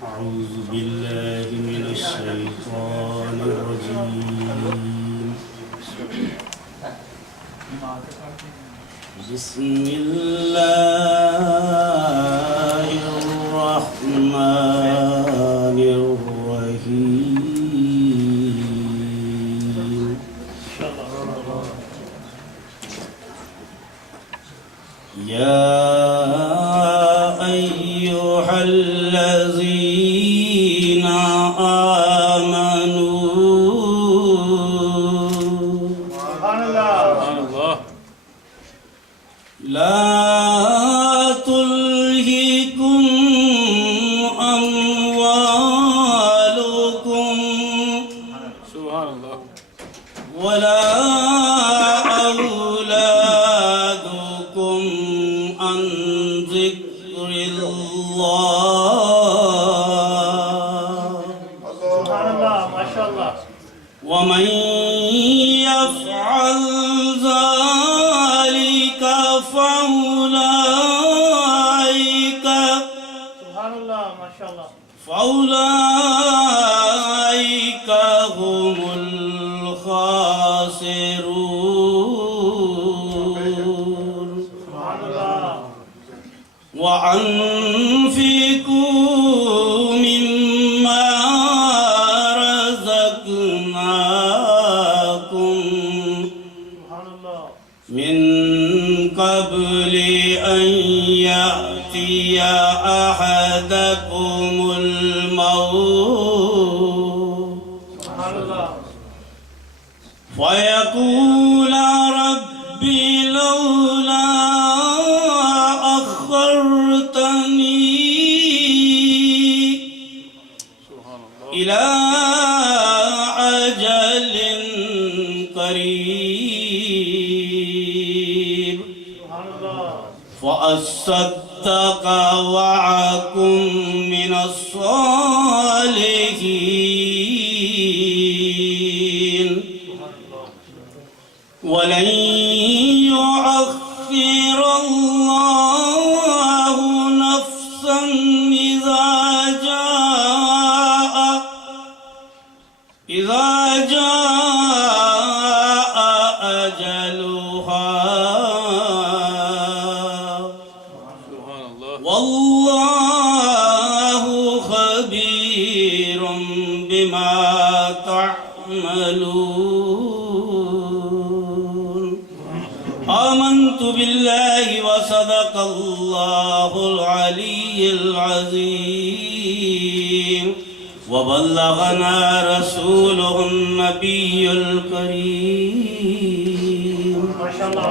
أعوذ بالله من الشيطان الرجيم. بسم الله الرحمن الرحيم. يا أيها الذين آمنوا لا تلهكم أموالكم ولا أولادكم عن ذكر الله. سبحان الله ما شاء الله. ومن يفعل ذلك فأولئك سبحان الله ما شاء الله. هم الخاسرون. سبحان الله. وأنفقوا مما رزقناكم سبحان الله. من قبل أن يأتي أحدكم الموت سبحان الله. فيقول ربي لولا أخرتني إلى أجل قريب سبحان الله. فأصدق وأكن من الصالحين ولن يؤخر الله نفسا إذا جاء أجلها والله خبير بما تعملون. آمنت بالله وصدق الله العلي العظيم وبلغنا رسوله النبي الكريم. ما شاء الله.